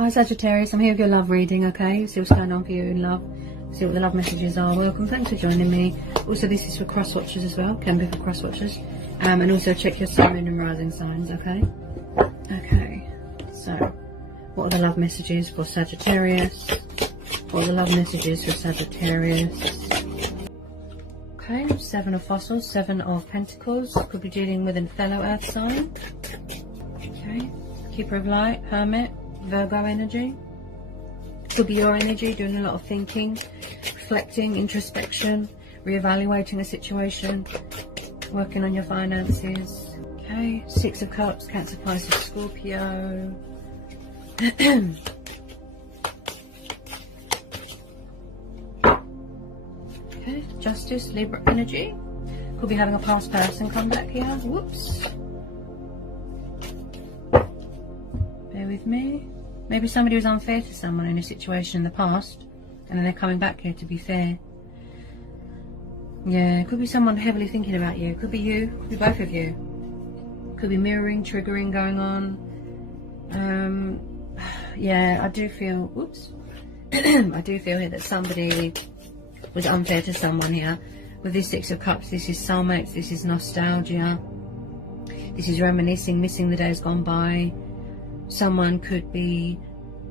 Hi Sagittarius, I'm here with your love reading, okay? See what's going on for you in love. See what the love messages are. Welcome, thanks for joining me. Also, this is for cross watchers as well, can be for cross watchers. And also check your sun, moon and rising signs, okay? Okay, so what are the love messages for Sagittarius? What are the love messages for Sagittarius? Okay, 7 of fossils, 7 of pentacles. Could be dealing with a fellow earth sign. Okay, keeper of light, hermit, Virgo energy. Could be your energy, doing a lot of thinking, reflecting, introspection, reevaluating a situation, working on your finances. Okay, 6 of cups, Cancer, Pisces, Scorpio. Okay, Justice, Libra energy. Could be having a past person come back here. Whoops. Bear with me. Maybe somebody was unfair to someone in a situation in the past, and then they're coming back here to be fair. Yeah, it could be someone heavily thinking about you. Could be you, could be both of you. Could be mirroring, triggering going on. Yeah, I do feel, whoops. I do feel here that somebody was unfair to someone here. With this 6 of cups, this is soulmates, this is nostalgia. This is reminiscing, missing the days gone by. Someone could be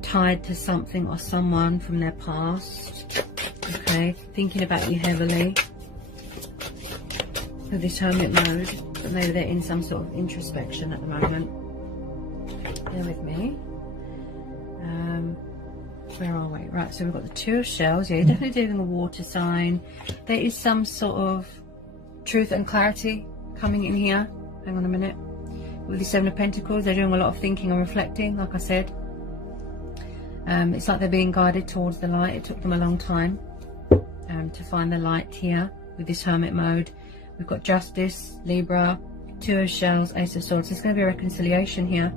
tied to something or someone from their past. Okay, thinking about you heavily. With this hermit mode, but maybe they're in some sort of introspection at the moment. Bear with me. Where are we? Right, so we've got the 2 of shells. Yeah, you're definitely dealing with a water sign. There is some sort of truth and clarity coming in here. Hang on a minute. With the 7 of pentacles, they're doing a lot of thinking and reflecting, like I said. It's like they're being guided towards the light. It took them a long time to find the light here with this hermit mode. We've got Justice, Libra, 2 of shells, Ace of swords. There's going to be a reconciliation here.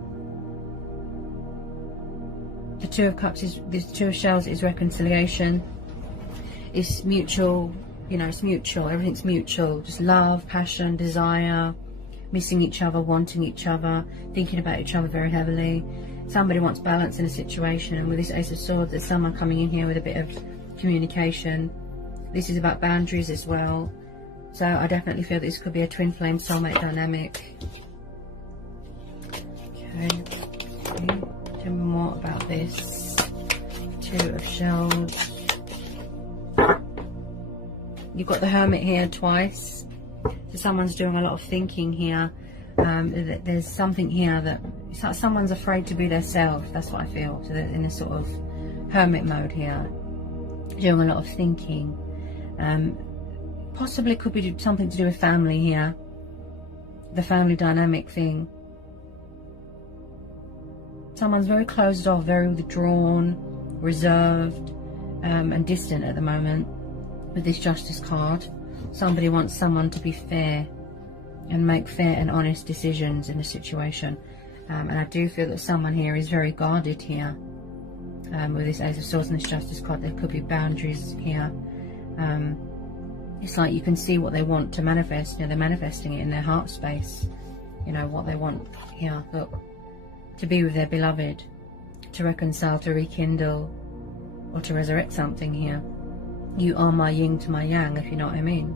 The 2 of cups is, this 2 of shells is reconciliation. It's mutual, you know, it's mutual. Everything's mutual. Just love, passion, desire, missing each other, wanting each other, thinking about each other very heavily. Somebody wants balance in a situation, and with this Ace of Swords, there's someone coming in here with a bit of communication. This is about boundaries as well. So I definitely feel this could be a twin flame soulmate dynamic. Okay. Tell me more about this. 2 of shells. You've got the hermit here twice. So someone's doing a lot of thinking here. There's something here that it's like someone's afraid to be their self. That's what I feel. So they're in a sort of hermit mode here, doing a lot of thinking. Possibly could be something to do with family here, the family dynamic thing. Someone's very closed off, very withdrawn, reserved, and distant at the moment with this Justice card. Somebody wants someone to be fair and make fair and honest decisions in a situation. And I do feel that someone here is very guarded here. With this Ace of Swords and this Justice card, there could be boundaries here. It's like you can see what they want to manifest. You know, they're manifesting it in their heart space. You know, what they want here. Look. To be with their beloved. To reconcile, to rekindle. Or to resurrect something here. You are my yin to my yang, if you know what I mean.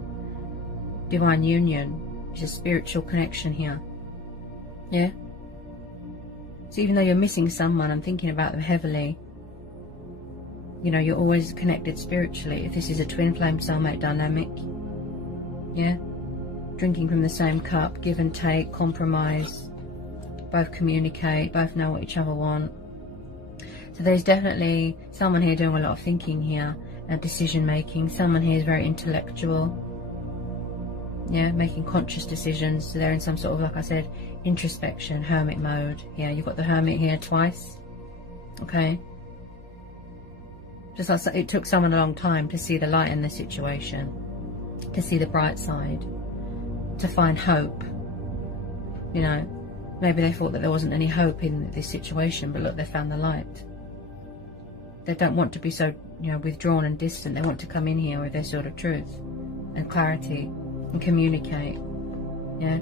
Divine union. It's a spiritual connection here. Yeah? So even though you're missing someone and thinking about them heavily, you know, you're always connected spiritually. If this is a twin flame soulmate dynamic. Yeah? Drinking from the same cup, give and take, compromise. Both communicate, both know what each other want. So there's definitely someone here doing a lot of thinking here. Decision making. Someone here is very intellectual. Yeah, making conscious decisions. So they're in some sort of, like I said, introspection, hermit mode. Yeah, you've got the hermit here twice. Okay. Just like it took someone a long time to see the light in the situation, to see the bright side, to find hope. You know, maybe they thought that there wasn't any hope in this situation, but look, they found the light. They don't want to be so, you know, withdrawn and distant. They want to come in here with their sort of truth and clarity and communicate. Yeah.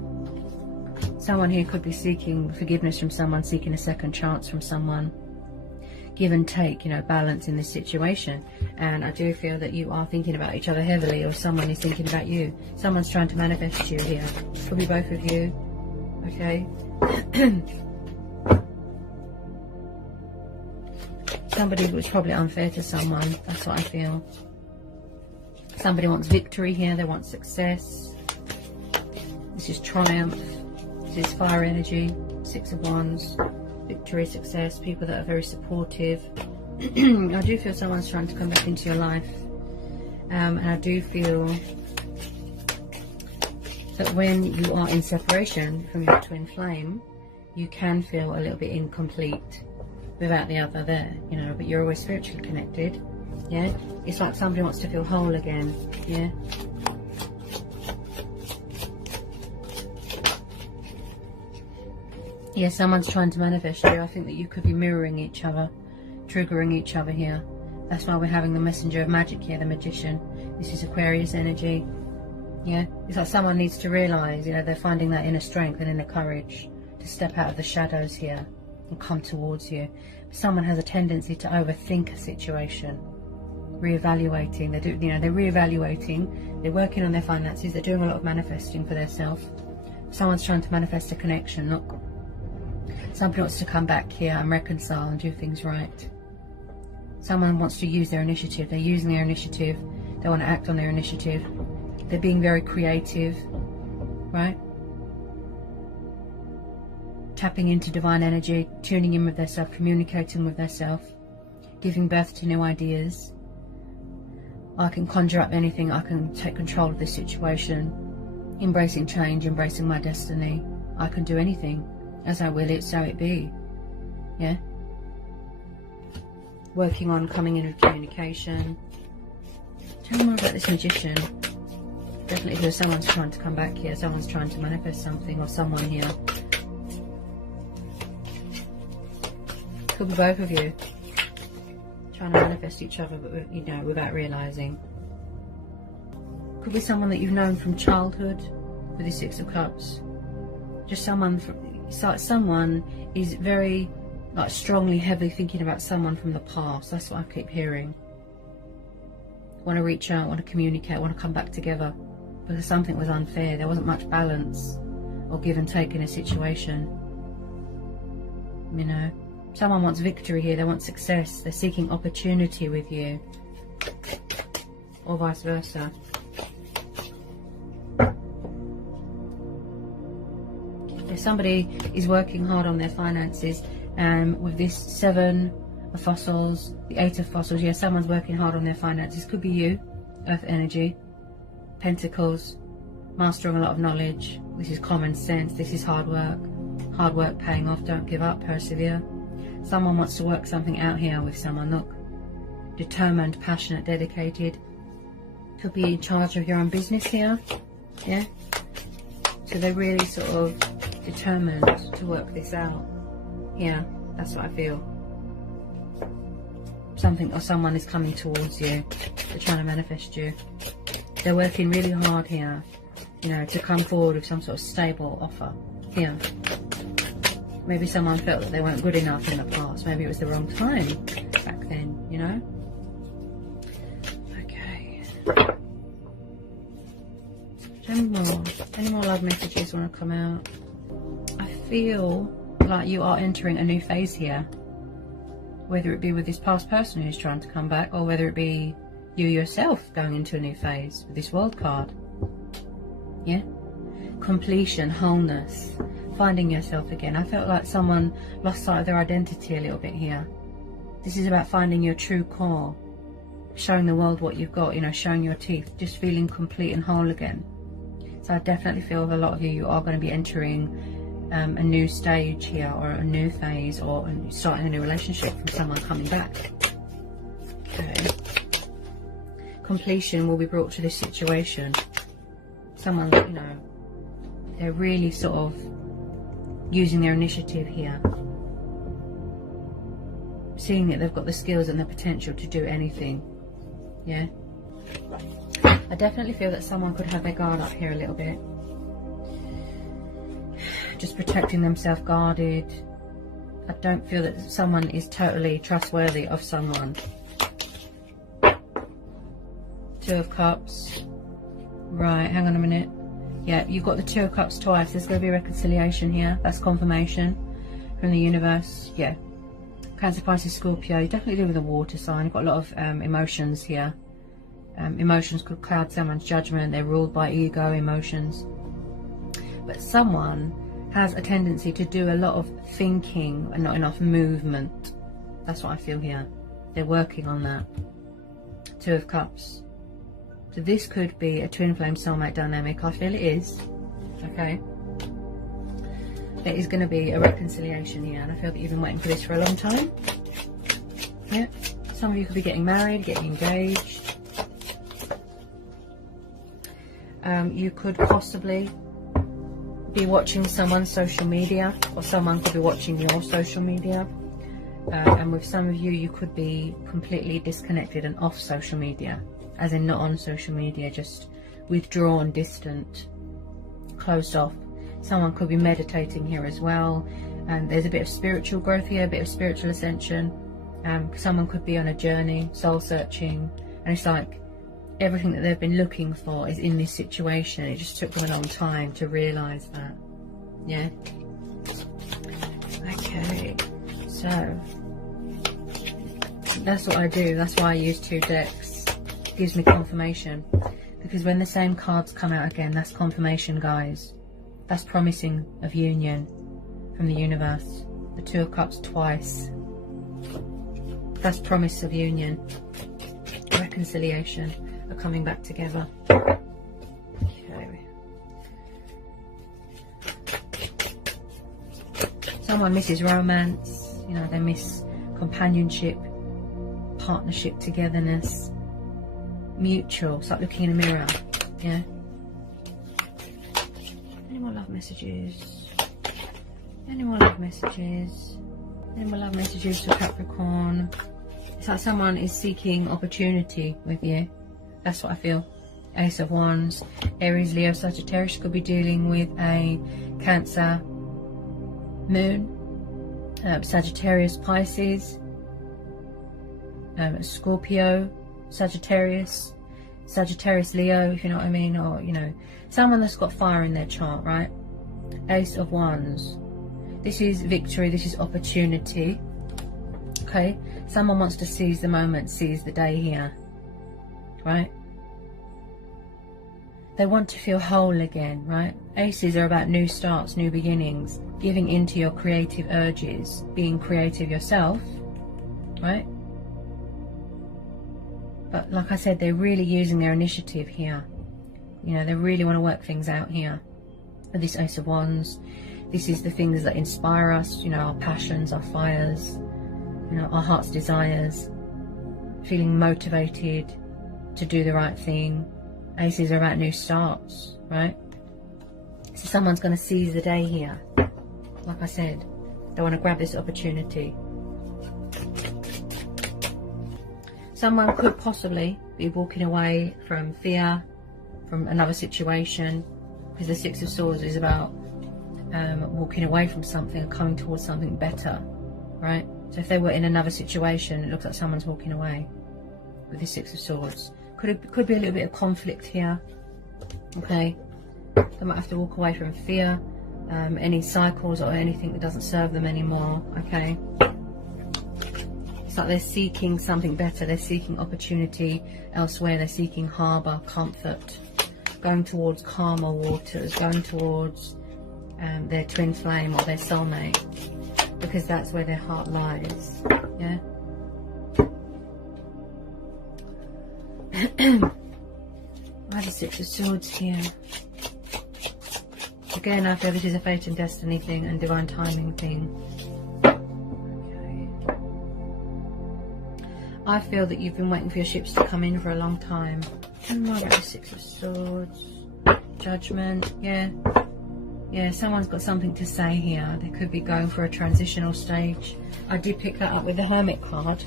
Someone here could be seeking forgiveness from someone, seeking a second chance from someone. give and take, you know, balance in this situation. And I do feel that you are thinking about each other heavily, or someone is thinking about you. Someone's trying to manifest you here. Could be both of you. Okay. Somebody was probably unfair to someone. That's what I feel. Somebody wants victory here. They want success. This is triumph. This is fire energy. 6 of Wands. Victory, success. People that are very supportive. I do feel someone's trying to come back into your life. And I do feel that when you are in separation from your twin flame, you can feel a little bit incomplete without the other there, you know, but you're always spiritually connected. Yeah, it's like somebody wants to feel whole again. Yeah. Yeah, someone's trying to manifest you. I think that you could be mirroring each other, triggering each other here. That's why we're having the messenger of magic here, the magician. This is Aquarius energy. Yeah, it's like someone needs to realize, you know, they're finding that inner strength and inner courage to step out of the shadows here and come towards you. Someone has a tendency to overthink a situation, reevaluating. They do, you know, they're reevaluating. They're working on their finances. They're doing a lot of manifesting for themselves. Someone's trying to manifest a connection. Look, somebody wants to come back here and reconcile and do things right. Someone wants to use their initiative. They're using their initiative. They want to act on their initiative. They're being very creative, right? Tapping into divine energy, tuning in with themselves, communicating with themselves, giving birth to new ideas. I can conjure up anything. I can take control of this situation. Embracing change, embracing my destiny. I can do anything. As I will it, so it be. Yeah? Working on coming in with communication. Tell me more about this magician. Definitely feel someone's trying to come back here. Someone's trying to manifest something, or someone here. Could be both of you. Trying to manifest each other, but, you know, without realizing. Could be someone that you've known from childhood with the 6 of Cups. Just someone, someone is very, like, strongly, heavily thinking about someone from the past. That's what I keep hearing. Want to reach out, want to communicate, want to come back together. Because something was unfair. There wasn't much balance or give and take in a situation. You know. Someone wants victory here. They want success. They're seeking opportunity with you. Or vice versa. If somebody is working hard on their finances, with this 7 of fossils, the 8 of fossils, yeah, someone's working hard on their finances. Could be you, Earth energy, Pentacles, mastering a lot of knowledge. This is common sense. This is hard work paying off. Don't give up, persevere. Someone wants to work something out here with someone. Look, determined, passionate, dedicated. Could be in charge of your own business here. Yeah. So they're really sort of determined to work this out. Yeah, that's what I feel. Something or someone is coming towards you. They're trying to manifest you. They're working really hard here, you know, to come forward with some sort of stable offer here. Maybe someone felt that they weren't good enough in the past. Maybe it was the wrong time back then, you know. Okay. Any more love messages want to come out? I feel like you are entering a new phase here. Whether it be with this past person who's trying to come back, or whether it be you yourself going into a new phase with this World card. Yeah? Completion, wholeness, finding yourself again. I felt like someone lost sight of their identity a little bit here. This is about finding your true core, showing the world what you've got, you know, showing your teeth, just feeling complete and whole again. So I definitely feel a lot of you are going to be entering a new stage here, or a new phase, or starting a new relationship from someone coming back. Okay. Completion will be brought to this situation. Someone, you know, they're really sort of using their initiative here. Seeing that they've got the skills and the potential to do anything. Yeah. I definitely feel that someone could have their guard up here a little bit. Just protecting themselves, guarded. I don't feel that someone is totally trustworthy of someone. Two of Cups. Right, hang on a minute. Yeah, you've got the Two of Cups twice. There's going to be reconciliation here. That's confirmation from the universe. Yeah. Cancer, Pisces, Scorpio. You definitely do with a water sign. You've got a lot of emotions here. Emotions could cloud someone's judgment. They're ruled by ego, emotions. But someone has a tendency to do a lot of thinking and not enough movement. That's what I feel here. They're working on that. Two of Cups. So this could be a twin flame soulmate dynamic. I feel it is. Okay. There is going to be a reconciliation here, and I feel that you've been waiting for this for a long time. Yeah. Some of you could be getting married, getting engaged. You could possibly be watching someone's social media, or someone could be watching your social media. And with some of you, you could be completely disconnected and off social media, as in not on social media, just withdrawn, distant, closed off. Someone could be meditating here as well, and there's a bit of spiritual growth here, a bit of spiritual ascension. Someone could be on a journey, soul searching, and it's like everything that they've been looking for is in this situation. It just took them a long time to realise that. Yeah. Okay, so that's what I do. That's why I use two decks. It gives me confirmation, because when the same cards come out again, that's confirmation, guys. That's promising of union from the universe. The Two of Cups twice. That's promise of union, reconciliation, are coming back together. Okay. Someone misses romance, you know, they miss companionship, partnership, togetherness, mutual. It's like looking in a mirror. Yeah. Any more love messages? Any more love messages? Any more love messages for Capricorn? It's like someone is seeking opportunity with you. That's what I feel. Ace of Wands. Aries, Leo, Sagittarius could be dealing with a Cancer moon. Sagittarius, Pisces. Scorpio, Sagittarius, Leo, if you know what I mean, or, you know, someone that's got fire in their chart, right? Ace of Wands. This is victory, this is opportunity. Okay, someone wants to seize the moment, seize the day here, right? They want to feel whole again, right? Aces are about new starts, new beginnings, giving into your creative urges, being creative yourself, right? But like I said, they're really using their initiative here. You know, they really want to work things out here. With this Ace of Wands, this is the things that inspire us, you know, our passions, our fires, you know, our heart's desires, feeling motivated to do the right thing. Aces are about new starts, right? So someone's going to seize the day here. Like I said, they want to grab this opportunity. Someone could possibly be walking away from fear, from another situation, because the Six of Swords is about walking away from something and coming towards something better, right? So if they were in another situation, it looks like someone's walking away with the Six of Swords. Could be a little bit of conflict here, okay? They might have to walk away from fear, any cycles or anything that doesn't serve them anymore, okay? It's like they're seeking something better, they're seeking opportunity elsewhere, they're seeking harbour, comfort, going towards calmer waters, going towards their twin flame or their soulmate, because that's where their heart lies, yeah? Why the Six of Swords here? Again, I feel this is a fate and destiny thing and divine timing thing. Okay. I feel that you've been waiting for your ships to come in for a long time. And why the Six of Swords? Judgment, yeah. Yeah, someone's got something to say here. They could be going for a transitional stage. I did pick that up with the Hermit card.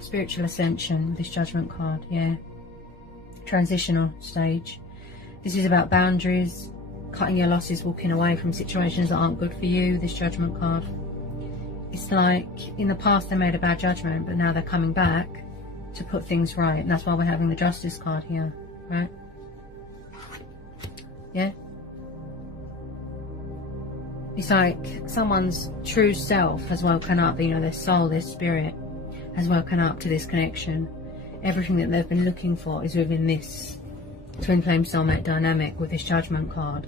Spiritual ascension, this Judgment card, yeah. Transitional stage. This is about boundaries, cutting your losses, walking away from situations that aren't good for you, this Judgment card. it's like in the past they made a bad judgment, but now they're coming back to put things right. And that's why we're having the Justice card here, right? Yeah. It's like someone's true self has woken up, you know, their soul, their spirit has woken up to this connection. Everything that they've been looking for is within this twin flame soulmate dynamic with this Judgment card.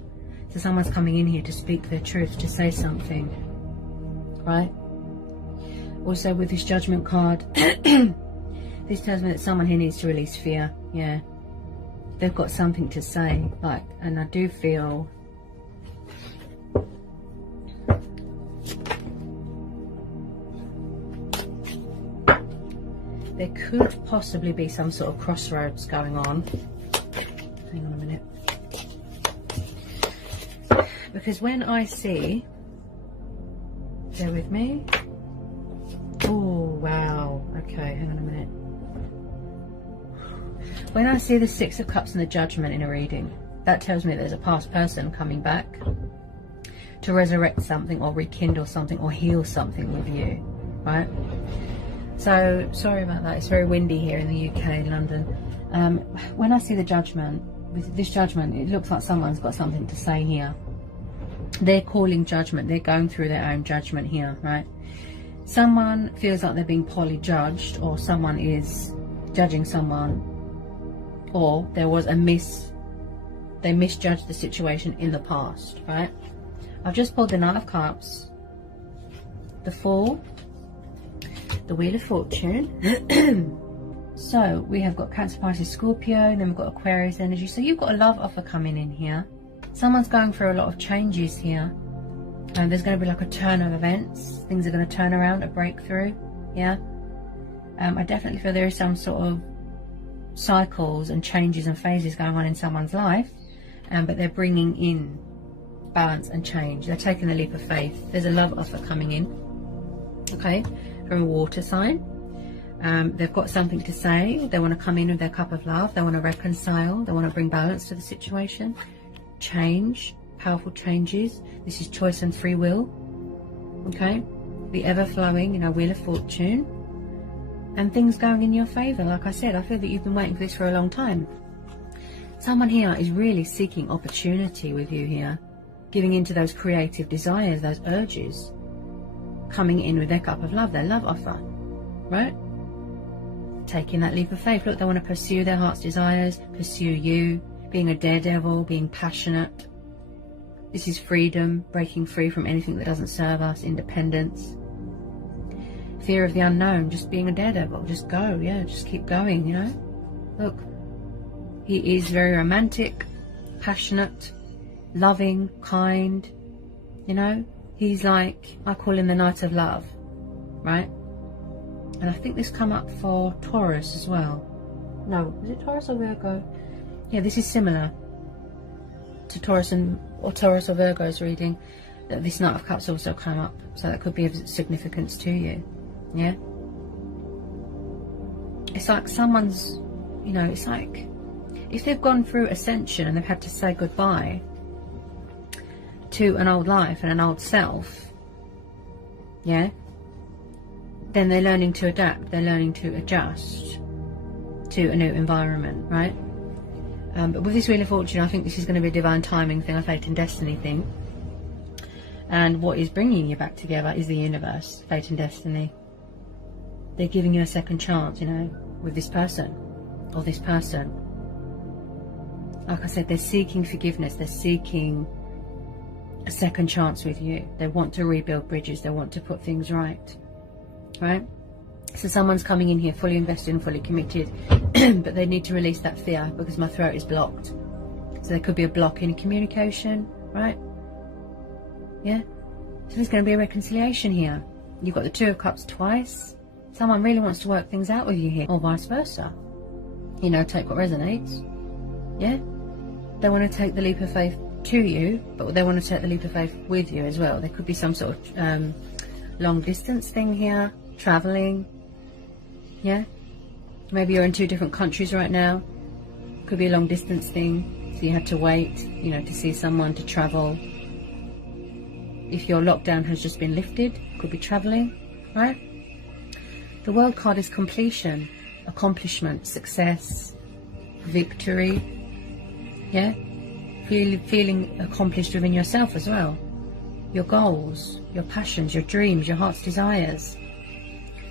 So someone's coming in here to speak their truth, to say something, right? Also with this Judgment card, this tells me that someone here needs to release fear. Yeah, they've got something to say, like, and I do feel there could possibly be some sort of crossroads going on. Hang on a minute. Because when I see, bear with me. Oh, wow. Okay, hang on a minute. When I see the Six of Cups and the Judgment in a reading, that tells me there's a past person coming back to resurrect something or rekindle something or heal something with you, right? So, sorry about that. It's very windy here in the UK, London. When I see the Judgment, with this Judgment, it looks like someone's got something to say here. They're calling judgment. They're going through their own judgment here, right? Someone feels like they're being poly-judged, or someone is judging someone, or there was they misjudged the situation in the past, right? I've just pulled the Knight of Cups, the Fool, the Wheel of Fortune. So we have got Cancer, Pisces, Scorpio, and then we've got Aquarius energy. So you've got a love offer coming in here. Someone's going through a lot of changes here. And there's going to be like a turn of events. Things are going to turn around, a breakthrough. Yeah. I definitely feel there is some sort of cycles and changes and phases going on in someone's life. But they're bringing in balance and change. They're taking the leap of faith. There's a love offer coming in. Okay. From a water sign. They've got something to say. They want to come in with their cup of love. They want to reconcile. They want to bring balance to the situation. Change. Powerful changes. This is choice and free will. Okay. The ever-flowing, you know, Wheel of Fortune. And things going in your favour. Like I said, I feel that you've been waiting for this for a long time. Someone here is really seeking opportunity with you here. Giving into those creative desires, those urges. Coming in with their cup of love, their love offer. Right? Taking that leap of faith. Look, they want to pursue their heart's desires, pursue you, being a daredevil, being passionate. This is freedom, breaking free from anything that doesn't serve us, independence. Fear of the unknown, just being a daredevil, just go, yeah, just keep going, you know. Look, he is very romantic, passionate, loving, kind, you know. He's like, I call him the Knight of Love, right? And I think this come up for Taurus as well. No, is it Taurus or Virgo? Yeah, this is similar to Taurus or Taurus or Virgo's reading. That this Knight of Cups also come up, so that could be of significance to you. Yeah. It's like someone's, you know, it's like if they've gone through ascension and they've had to say goodbye to an old life and an old self. Yeah. Then they're learning to adapt, they're learning to adjust to a new environment, right? But with this Wheel of Fortune, I think this is going to be a divine timing thing, a fate and destiny thing. And what is bringing you back together is the universe, fate and destiny. They're giving you a second chance, you know, with this person or this person. Like I said, they're seeking forgiveness, they're seeking a second chance with you. They want to rebuild bridges, they want to put things right. Right? So someone's coming in here fully invested and fully committed, but they need to release that fear because my throat is blocked. So there could be a block in communication, right? Yeah? So there's going to be a reconciliation here. You've got the Two of Cups twice. Someone really wants to work things out with you here, or vice versa. You know, take what resonates. Yeah? They want to take the leap of faith to you, but they want to take the leap of faith with you as well. There could be some sort of long distance thing here, traveling. Yeah, maybe you're in 2 different countries right now. Could be a long distance thing, so you have to wait, you know, to see someone, to travel. if your lockdown has just been lifted, could be traveling, right? The World card is completion, accomplishment, success, victory, yeah? Feeling accomplished within yourself as well. Your goals, your passions, your dreams, your heart's desires.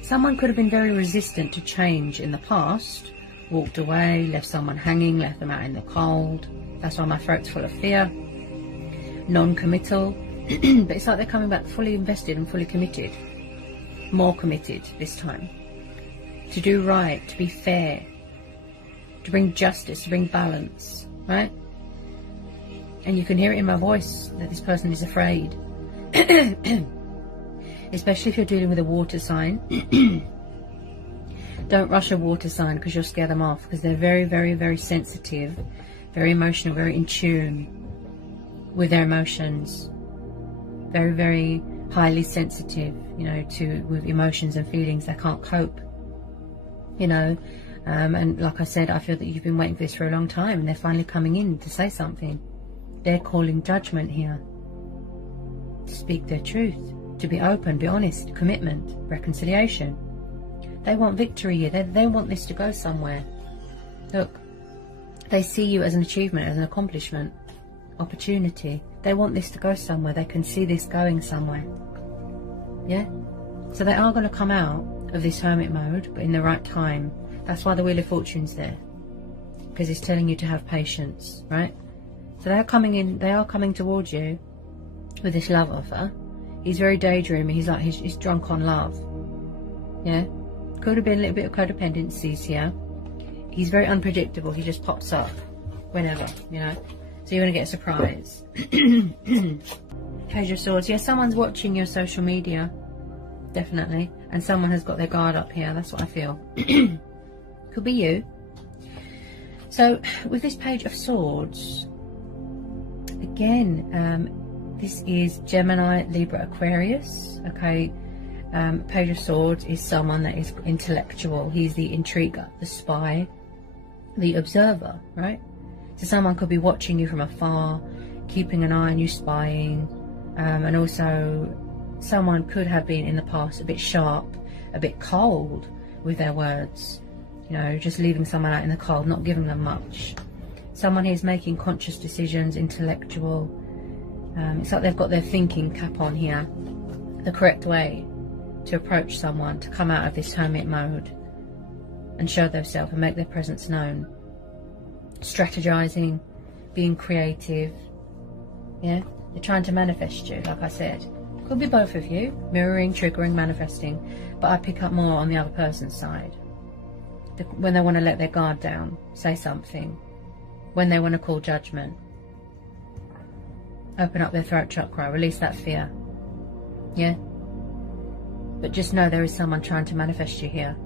Someone could have been very resistant to change in the past, walked away, left someone hanging, left them out in the cold. That's why my throat's full of fear. Non-committal. But it's like they're coming back fully invested and fully committed. More committed this time. To do right, to be fair, to bring justice, to bring balance, right? And you can hear it in my voice that this person is afraid. Especially if you're dealing with a water sign. Don't rush a water sign because you'll scare them off, because they're very, very, very sensitive, very emotional, very in tune with their emotions. Very, very highly sensitive, you know, with emotions and feelings. They can't cope, you know. And like I said, I feel that you've been waiting for this for a long time, and they're finally coming in to say something. They're calling judgment here. To speak their truth, to be open, be honest, commitment, reconciliation. They want victory here. They want this to go somewhere. Look, they see you as an achievement, as an accomplishment, opportunity. They want this to go somewhere. They can see this going somewhere. Yeah? So they are going to come out of this hermit mode, but in the right time. That's why the Wheel of Fortune's there. Because it's telling you to have patience, right? So they're coming in, they are coming towards you with this love offer. He's very daydreamy. He's drunk on love. Yeah? Could have been a little bit of codependencies here. He's very unpredictable. He just pops up whenever, you know. So you're going to get a surprise. Page of Swords. Yeah, someone's watching your social media. Definitely. And someone has got their guard up here. That's what I feel. Could be you. So with this Page of Swords, again, this is Gemini, Libra, Aquarius. Okay. Page of Swords is someone that is intellectual. He's the intriguer, the spy, the observer, right? So someone could be watching you from afar, keeping an eye on you, spying, and also someone could have been in the past a bit sharp, a bit cold with their words, you know, just leaving someone out in the cold, not giving them much. Someone here is making conscious decisions, intellectual. It's like they've got their thinking cap on here, the correct way to approach someone, to come out of this hermit mode and show themselves and make their presence known. Strategizing, being creative. Yeah, they're trying to manifest you, like I said. Could be both of you, mirroring, triggering, manifesting, but I pick up more on the other person's side. When they want to let their guard down, say something. When they want to call judgment, open up their throat chakra, release that fear. Yeah. But just know there is someone trying to manifest you here.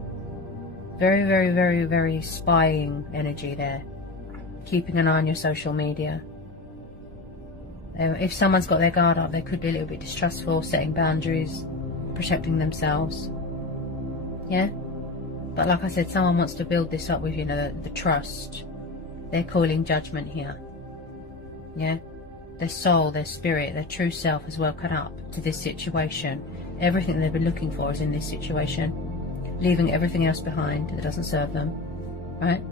Very, very, very, very spying energy there. Keeping an eye on your social media. If someone's got their guard up, they could be a little bit distrustful, setting boundaries, protecting themselves. Yeah? But like I said, someone wants to build this up with, you know, the trust. They're calling judgment here. Yeah? Their soul, their spirit, their true self as well cut up to this situation. Everything they've been looking for is in this situation. Leaving everything else behind that doesn't serve them. Right?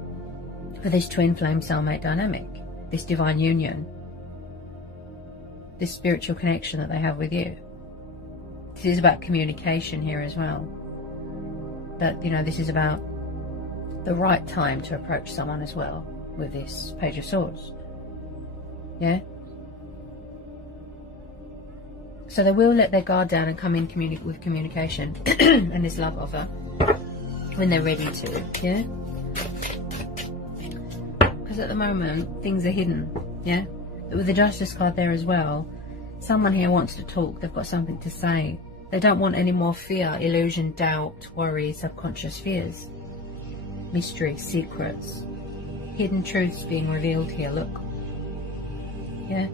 For this twin flame soulmate dynamic. This divine union. This spiritual connection that they have with you. This is about communication here as well. But, you know, this is about the right time to approach someone as well with this Page of Swords. Yeah? So they will let their guard down and come in with communication and this love offer when they're ready to, yeah? Because at the moment, things are hidden, yeah? But with the Justice card there as well, someone here wants to talk, they've got something to say. They don't want any more fear, illusion, doubt, worry, subconscious fears. Mystery, secrets, hidden truths being revealed here, look. Yeah?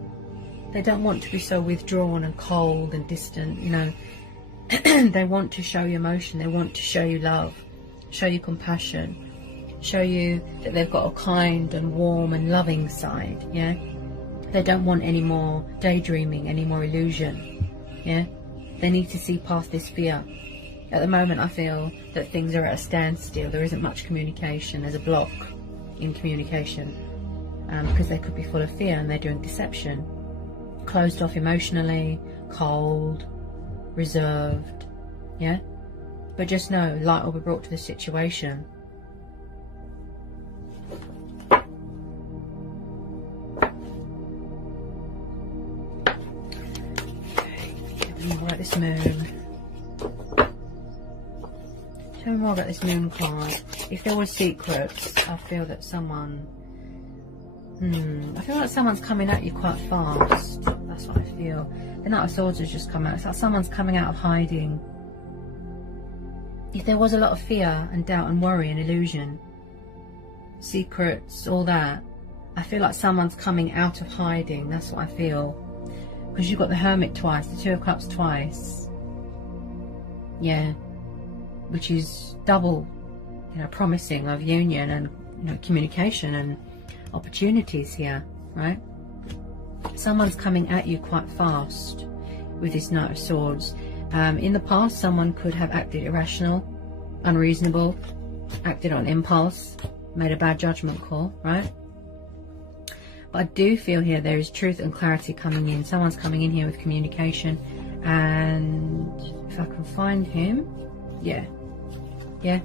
They don't want to be so withdrawn and cold and distant, you know. They want to show you emotion, they want to show you love, show you compassion, show you that they've got a kind and warm and loving side, yeah? They don't want any more daydreaming, any more illusion. Yeah, they need to see past this fear. At the moment, I feel that things are at a standstill. There isn't much communication. There's a block in communication because they could be full of fear and they're doing deception. Closed off emotionally, cold, reserved. Yeah, but just know light will be brought to the situation. More about this moon. Tell me more about this moon card. If there were secrets, I feel that someone... I feel like someone's coming at you quite fast. That's what I feel. The Knight of Swords has just come out. It's like someone's coming out of hiding. If there was a lot of fear and doubt and worry and illusion, secrets, all that, I feel like someone's coming out of hiding. That's what I feel. Because you've got the Hermit twice, the Two of Cups twice. Yeah. Which is double, you know, promising of union and, you know, communication and opportunities here, right? Someone's coming at you quite fast with this Knight of Swords. In the past, someone could have acted irrational, unreasonable, acted on impulse, made a bad judgment call, right? But I do feel here there is truth and clarity coming in. Someone's coming in here with communication, and if I can find him, yeah, the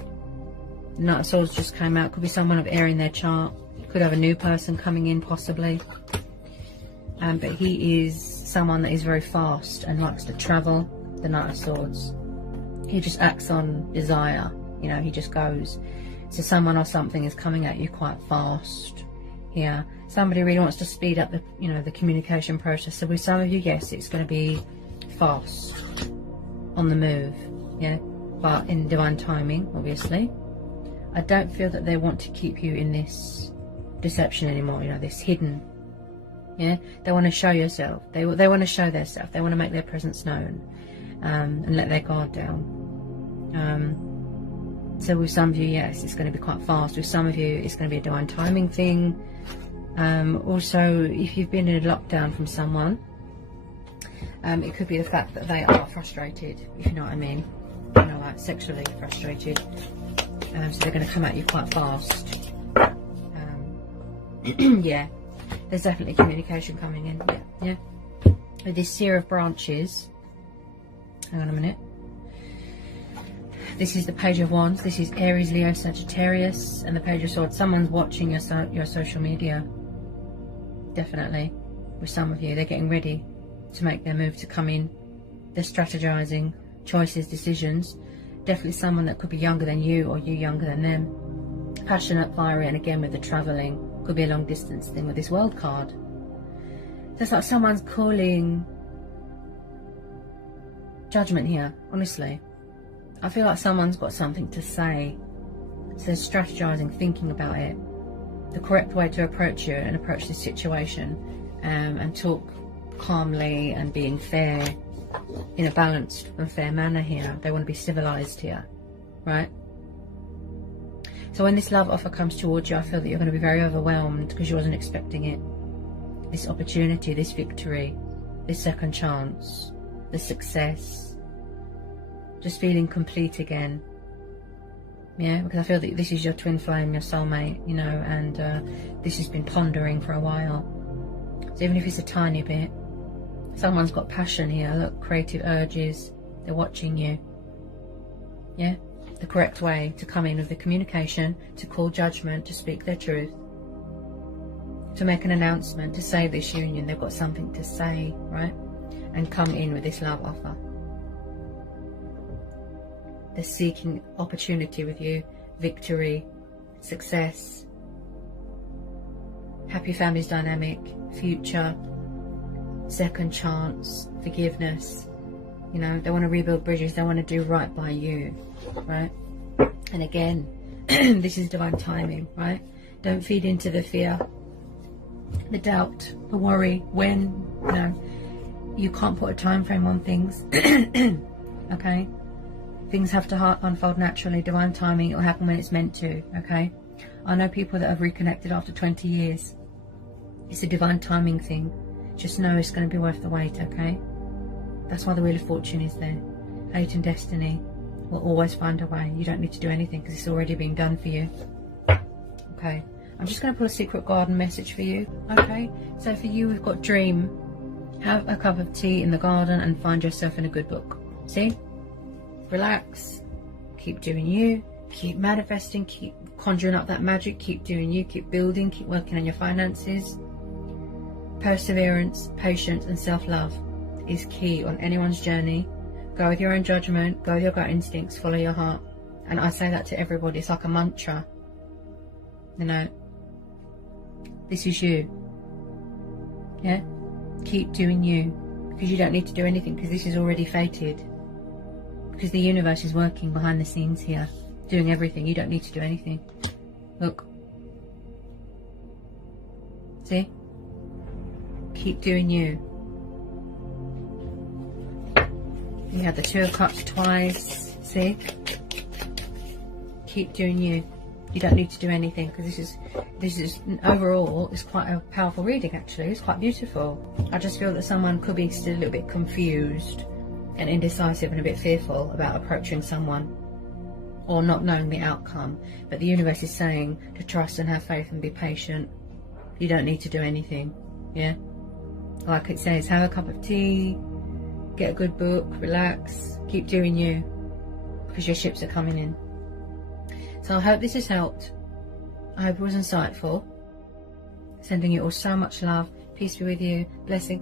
Knight of Swords just came out. Could be someone of air in their chart. Could have a new person coming in possibly. But he is someone that is very fast and likes to travel. The Knight of Swords. He just acts on desire. You know, he just goes. So someone or something is coming at you quite fast here. Somebody really wants to speed up the, you know, the communication process. So with some of you, yes, it's going to be fast, on the move, yeah, but in divine timing, obviously. I don't feel that they want to keep you in this deception anymore, you know, this hidden, yeah. They want to show yourself. They want to show their self. They want to make their presence known, and let their guard down. So with some of you, yes, it's going to be quite fast. With some of you, it's going to be a divine timing thing. Also, if you've been in a lockdown from someone, it could be the fact that they are frustrated, if you know what I mean, you know, like sexually frustrated. So they're going to come at you quite fast. Yeah, there's definitely communication coming in. Yeah. With this Seer of Branches, hang on a minute. This is the Page of Wands. This is Aries, Leo, Sagittarius, and the Page of Swords. Someone's watching your social media. Definitely. With some of you, they're getting ready to make their move to come in. They're strategizing, choices, decisions. Definitely someone that could be younger than you or you younger than them. Passionate, fiery, and again with the traveling. Could be a long distance thing with this World card. So it's like someone's calling judgment here, honestly. I feel like someone's got something to say. So they're strategizing, thinking about it. The correct way to approach you and approach this situation, and talk calmly and being fair, in a balanced and fair manner here. They want to be civilized here, right? So when this love offer comes towards you, I feel that you're going to be very overwhelmed because you wasn't expecting it. This opportunity, this victory, this second chance, the success. Just feeling complete again. Yeah, because I feel that this is your twin flame, your soulmate, you know, and this has been pondering for a while. So even if it's a tiny bit, someone's got passion here. Look, creative urges. They're watching you. Yeah, the correct way to come in with the communication, to call judgment, to speak their truth, to make an announcement, to say this union. They've got something to say, right? And come in with this love offer. They're seeking opportunity with you, victory, success, happy families dynamic, future, second chance, forgiveness. You know, they want to rebuild bridges. They want to do right by you, right? And again, this is divine timing, right? Don't feed into the fear, the doubt, the worry. When, you know, you can't put a time frame on things. Okay? Things have to unfold naturally. Divine timing, it will happen when it's meant to, okay? I know people that have reconnected after 20 years. It's a divine timing thing. Just know it's going to be worth the wait, okay? That's why the Wheel of Fortune is there. Fate and destiny will always find a way. You don't need to do anything because it's already being done for you. Okay, I'm just going to pull a secret garden message for you. Okay, so for you, we've got dream. Have a cup of tea in the garden and find yourself in a good book. See? Relax. Keep doing you. Keep manifesting. Keep conjuring up that magic. Keep doing you. Keep building. Keep working on your finances. Perseverance, patience and self-love is key on anyone's journey. Go with your own judgment. Go with your gut instincts. Follow your heart. And I say that to everybody. It's like a mantra. You know, this is you. Yeah? Keep doing you. Because you don't need to do anything, because this is already fated. Because the universe is working behind the scenes here, doing everything. You don't need to do anything. Look. See? Keep doing you. You had the Two of Cups twice. See? Keep doing you. You don't need to do anything, because this is overall, it's quite a powerful reading actually. It's quite beautiful. I just feel that someone could be still a little bit confused and indecisive and a bit fearful about approaching someone or not knowing the outcome. But the universe is saying to trust and have faith and be patient. You don't need to do anything. Yeah? Like it says, have a cup of tea, get a good book, relax, keep doing you, because your ships are coming in. So I hope this has helped. I hope it was insightful. Sending you all so much love. Peace be with you. Blessings.